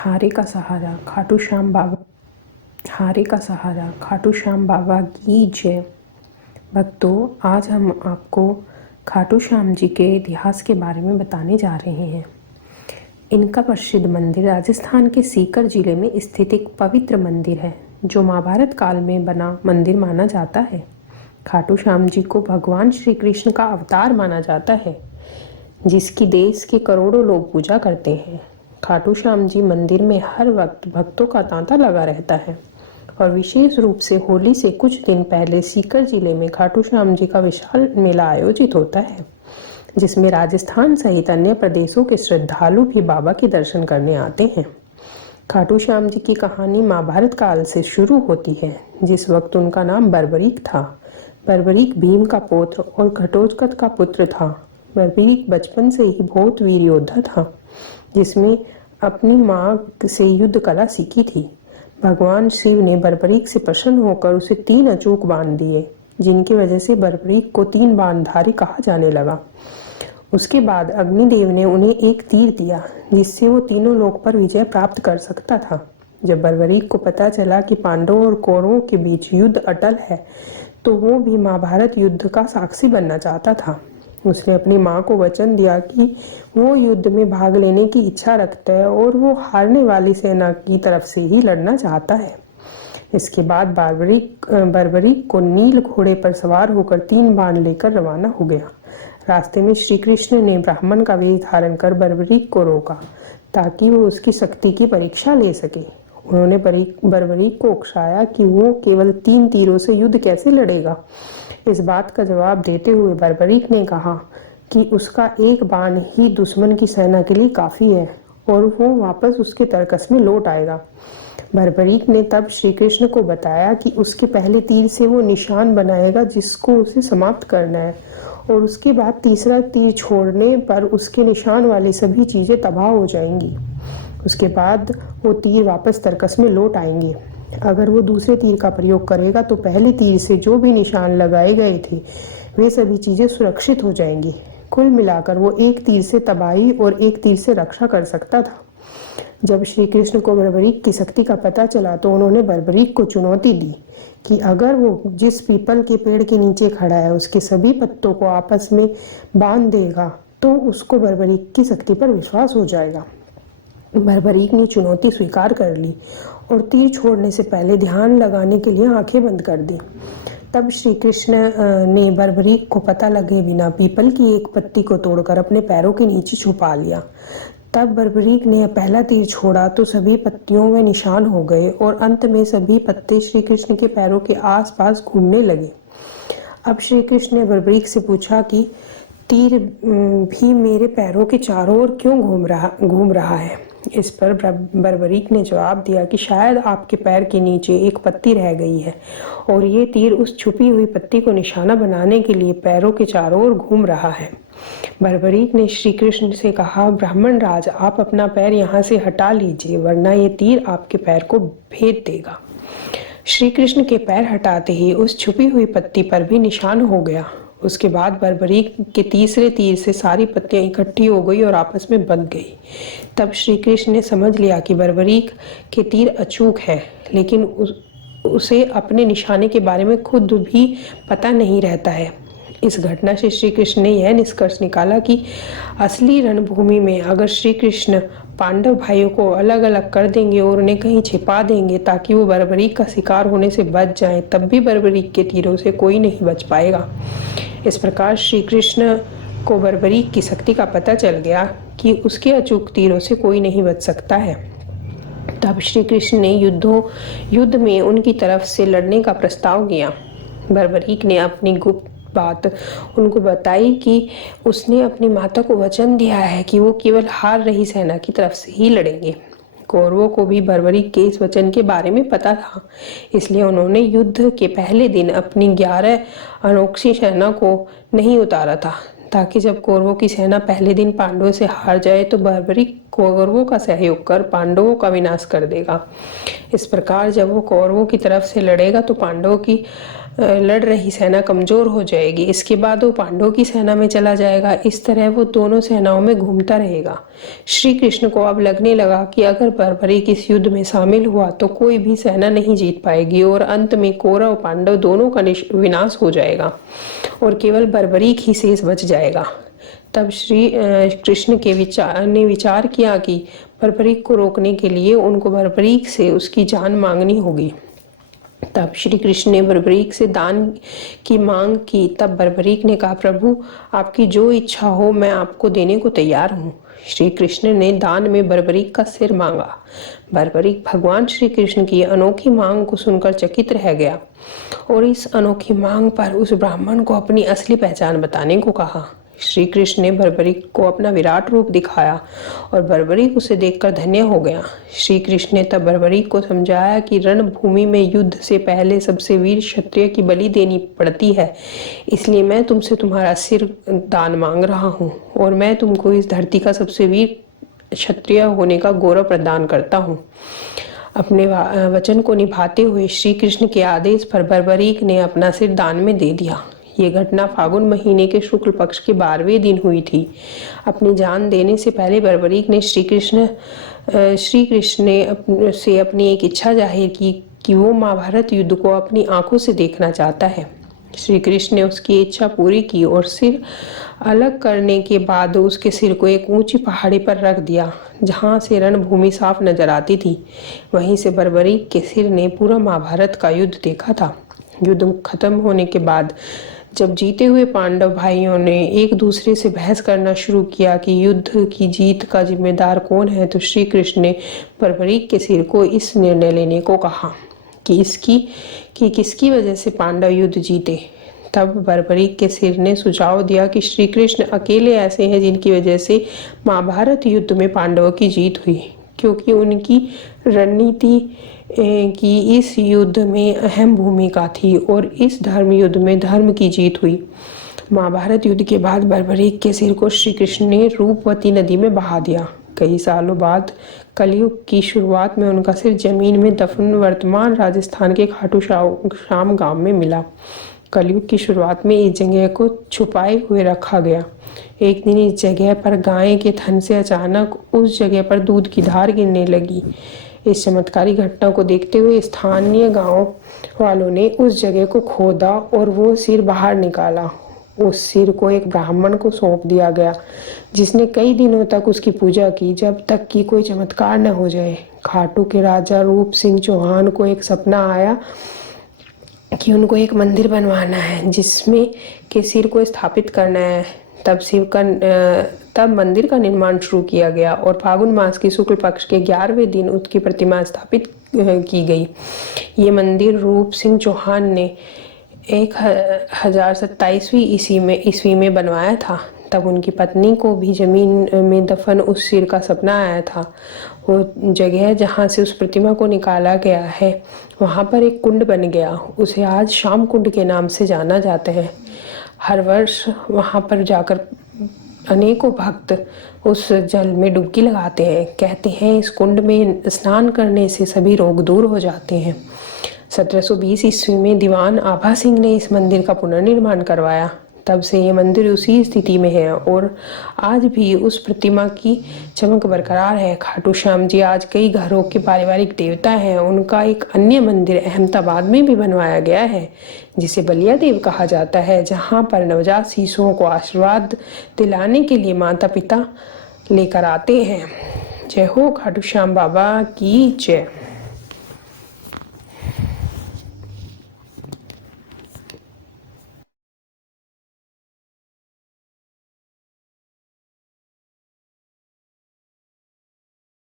हारे का सहारा खाटू श्याम बाबा। हारे का सहारा खाटू श्याम बाबा की जय। भक्तों, आज हम आपको खाटू श्याम जी के इतिहास के बारे में बताने जा रहे हैं। इनका प्रसिद्ध मंदिर राजस्थान के सीकर जिले में स्थित एक पवित्र मंदिर है, जो महाभारत काल में बना मंदिर माना जाता है। खाटू श्याम जी को भगवान श्री कृष्ण का अवतार माना जाता है, जिसकी देश के करोड़ों लोग पूजा करते हैं। खाटू श्याम जी मंदिर में हर वक्त भक्तों का तांता लगा रहता है और विशेष रूप से होली से कुछ दिन पहले सीकर जिले में खाटू श्याम जी का विशाल मेला आयोजित होता है, जिसमें राजस्थान सहित अन्य प्रदेशों के श्रद्धालु भी बाबा के दर्शन करने आते हैं। खाटू श्याम जी की कहानी महाभारत काल से शुरू होती है, जिस वक्त उनका नाम बर्बरीक था। बर्बरीक भीम का पौत्र और घटोत्कच का पुत्र था। बर्बरीक बचपन से ही बहुत वीर योद्धा था, जिसमें अपनी माँ से युद्ध कला सीखी थी। भगवान शिव ने बर्बरीक से प्रसन्न होकर उसे 3 अचूक बाण दिए, जिनकी वजह से बर्बरीक को 3 बाणधारी कहा जाने लगा। उसके बाद अग्निदेव ने उन्हें एक तीर दिया, जिससे वो तीनों लोक पर विजय प्राप्त कर सकता था। जब बर्बरीक को पता चला कि पांडवों और कौरवों के बीच युद्ध अटल है, तो वो भी महाभारत युद्ध का साक्षी बनना चाहता था। उसने अपनी माँ को वचन दिया कि वो युद्ध में भाग लेने की इच्छा रखता है और वो हारने वाली सेना की तरफ से ही लड़ना चाहता है। इसके बाद बर्बरीक को नील घोड़े पर सवार होकर 3 बाण लेकर रवाना हो गया। रास्ते में श्री कृष्ण ने ब्राह्मण का वेश धारण कर बर्बरीक को रोका, ताकि वो उसकी शक्ति की परीक्षा ले सके। उन्होंने बर्बरीक को उकसाया कि वो केवल 3 तीरों से युद्ध कैसे लड़ेगा। इस बात का जवाब देते हुए बर्बरीक ने कहा कि उसका एक बाण ही दुश्मन की सेना के लिए काफी है और वो वापस उसके तर्कस में लौट आएगा। बर्बरीक ने तब श्री कृष्ण को बताया कि उसके पहले तीर से वो निशान बनाएगा जिसको उसे समाप्त करना है, और उसके बाद तीसरा तीर छोड़ने पर उसके निशान वाली सभी चीजें तबाह हो जाएंगी। उसके बाद वो तीर वापस तर्कस में लौट आएंगे। अगर वो दूसरे तीर का प्रयोग करेगा तो पहले तीर से जो भी निशान लगाए गए थे, वे सभी चीजें सुरक्षित हो जाएंगी। कुल मिलाकर वो एक तीर से तबाही और एक तीर से रक्षा कर सकता था। जब श्री कृष्ण को बर्बरीक की शक्ति का पता चला, तो उन्होंने बर्बरीक को चुनौती दी कि अगर वो जिस पीपल के पेड़ के नीचे खड़ा है उसके सभी पत्तों को आपस में बांध देगा, तो उसको बर्बरीक की शक्ति पर विश्वास हो जाएगा। बर्बरीक ने चुनौती स्वीकार कर ली और तीर छोड़ने से पहले ध्यान लगाने के लिए आंखें बंद कर दी। तब श्री कृष्ण ने बर्बरीक को पता लगे बिना पीपल की एक पत्ती को तोड़कर अपने पैरों के नीचे छुपा लिया। तब बर्बरीक ने पहला तीर छोड़ा तो सभी पत्तियों में निशान हो गए और अंत में सभी पत्ते श्री कृष्ण के पैरों के आसपास घूमने लगे। अब श्री कृष्ण ने बर्बरीक से पूछा कि तीर भी मेरे पैरों के चारों ओर क्यों घूम रहा है। इस पर बर्बरीक ने जवाब दिया कि शायद आपके पैर के नीचे एक पत्ती रह गई है और ये तीर उस छुपी हुई पत्ती को निशाना बनाने के लिए पैरों के चारों ओर घूम रहा है। बर्बरीक ने श्री कृष्ण से कहा, ब्राह्मण राज, आप अपना पैर यहाँ से हटा लीजिए, वरना ये तीर आपके पैर को भेद देगा। श्री कृष्ण के पैर हटाते ही उस छुपी हुई पत्ती पर भी निशान हो गया। उसके बाद बर्बरीक के तीसरे तीर से सारी पत्तियां इकट्ठी हो गई और आपस में बंध गई। तब श्री कृष्ण ने समझ लिया कि बर्बरीक के तीर अचूक है, लेकिन उसे अपने निशाने के बारे में खुद भी पता नहीं रहता है। इस घटना से श्री कृष्ण ने यह निष्कर्ष निकाला कि असली रणभूमि में अगर श्री कृष्ण पांडव भाइयों को अलग अलग कर देंगे और उन्हें कहीं छिपा देंगे ताकि वो बर्बरीक का शिकार होने से बच जाएं, तब भी बर्बरीक के तीरों से कोई नहीं बच पाएगा। इस प्रकार श्री कृष्ण को बर्बरीक की शक्ति का पता चल गया कि उसके अचूक तीरों से कोई नहीं बच सकता है। तब श्री कृष्ण ने युद्ध में उनकी तरफ से लड़ने का प्रस्ताव किया। बर्बरीक ने अपनी गुप्त बात उनको बताई कि उसने अपनी माता को वचन दिया है कि वो केवल हार रही सेना की तरफ से ही लड़ेंगे। कौरवों को भी बर्बरीक के इस वचन के बारे में पता था, इसलिए उन्होंने युद्ध के पहले दिन अपनी 11 अनोखी सेना को नहीं उतारा था, ताकि जब कौरवों की सेना पहले दिन पांडवों से हार जाए तो बर्बरीक कौरवों का सहयोग कर पांडवों का विनाश कर देगा। इस प्रकार जब वो कौरवों की तरफ से लड़ेगा तो पांडवों की लड़ रही सेना कमजोर हो जाएगी। इसके बाद वो पांडवों की सेना में चला जाएगा। इस तरह वो दोनों सेनाओं में घूमता रहेगा। श्री कृष्ण को अब लगने लगा कि अगर बर्बरीक इस युद्ध में शामिल हुआ तो कोई भी सेना नहीं जीत पाएगी और अंत में कौरव पांडव दोनों का विनाश हो जाएगा और केवल बर्बरीक ही शेष बच जाएगा। तब श्री कृष्ण ने विचार किया कि बर्बरीक को रोकने के लिए उनको बर्बरीक से उसकी जान मांगनी होगी। तब श्री कृष्ण ने बर्बरीक से दान की मांग की। तब बर्बरीक ने कहा, प्रभु आपकी जो इच्छा हो मैं आपको देने को तैयार हूँ। श्री कृष्ण ने दान में बर्बरीक का सिर मांगा। बर्बरीक भगवान श्री कृष्ण की अनोखी मांग को सुनकर चकित रह गया और इस अनोखी मांग पर उस ब्राह्मण को अपनी असली पहचान बताने को कहा। श्री कृष्ण ने बर्बरीक को अपना विराट रूप दिखाया और बर्बरीक उसे देखकर धन्य हो गया। श्री कृष्ण ने तब बर्बरीक को समझाया कि रणभूमि में युद्ध से पहले सबसे वीर क्षत्रिय की बलि देनी पड़ती है, इसलिए मैं तुमसे तुम्हारा सिर दान मांग रहा हूँ और मैं तुमको इस धरती का सबसे वीर क्षत्रिय होने का गौरव प्रदान करता हूँ। अपने वचन को निभाते हुए श्री कृष्ण के आदेश पर बर्बरीक ने अपना सिर दान में दे दिया। ये घटना फागुन महीने के शुक्ल पक्ष के 12वें दिन हुई थी। अपनी जान देने से पहले बर्बरीक ने श्री कृष्ण से अपनी एक इच्छा जाहिर की कि वो महाभारत युद्ध को अपनी आंखों से देखना चाहता है। श्री कृष्ण ने उसकी इच्छा पूरी की और सिर अलग करने के बाद उसके सिर को एक ऊंची पहाड़ी पर रख दिया जहां से रणभूमि साफ नजर आती थी। वहीं से बर्बरीक के सिर ने पूरा महाभारत का युद्ध देखा था। युद्ध खत्म होने के बाद जब जीते हुए पांडव भाइयों ने एक दूसरे से बहस करना शुरू किया कि युद्ध की जीत का जिम्मेदार कौन है, तो श्री कृष्ण ने बर्बरीक के सिर को इस निर्णय लेने को कहा कि किसकी वजह से पांडव युद्ध जीते। तब बर्बरीक के सिर ने सुझाव दिया कि श्री कृष्ण अकेले ऐसे हैं जिनकी वजह से महाभारत युद्ध में पांडवों की जीत हुई, क्योंकि उनकी रणनीति की इस युद्ध में अहम भूमिका थी और इस धर्म युद्ध में धर्म की जीत हुई। महाभारत युद्ध के बाद बर्बरीक के सिर को श्री कृष्ण ने रूपवती नदी में बहा दिया। कई सालों बाद कलयुग की शुरुआत में उनका सिर जमीन में दफन वर्तमान राजस्थान के खाटू श्याम गांव में मिला। कलयुग की शुरुआत में इस जगह को छुपाए हुए रखा गया। एक दिन इस जगह पर गाय के थन से अचानक उस जगह पर दूध की धार गिरने लगी। इस चमत्कारी घटना को देखते हुए स्थानीय गांव वालों ने उस जगह को खोदा और वो सिर बाहर निकाला। उस सिर को एक ब्राह्मण को सौंप दिया गया, जिसने कई दिनों तक उसकी पूजा की, जब तक कि कोई चमत्कार न हो जाए। खाटू के राजा रूप सिंह चौहान को एक सपना आया कि उनको एक मंदिर बनवाना है जिसमें के सिर को स्थापित करना है। तब मंदिर का निर्माण शुरू किया गया और फागुन मास के शुक्ल पक्ष के 11वें दिन उसकी प्रतिमा स्थापित की गई। ये मंदिर रूप सिंह चौहान ने 1027वीं ईस्वी में बनवाया था। तब उनकी पत्नी को भी जमीन में दफन उस सिर का सपना आया था। वो जगह जहाँ से उस प्रतिमा को निकाला गया है, वहाँ पर एक कुंड बन गया। उसे आज श्याम कुंड के नाम से जाना जाता है। हर वर्ष वहाँ पर जाकर अनेकों भक्त उस जल में डुबकी लगाते हैं। कहते हैं इस कुंड में स्नान करने से सभी रोग दूर हो जाते हैं। 1720 ईस्वी में दीवान आभा सिंह ने इस मंदिर का पुनर्निर्माण करवाया। तब से ये मंदिर उसी स्थिति में है और आज भी उस प्रतिमा की चमक बरकरार है। खाटू श्याम जी आज कई घरों के पारिवारिक देवता हैं। उनका एक अन्य मंदिर अहमदाबाद में भी बनवाया गया है, जिसे बलिया देव कहा जाता है, जहाँ पर नवजात शिशुओं को आशीर्वाद दिलाने के लिए माता पिता लेकर आते हैं। जय हो खाटू श्याम बाबा की जय।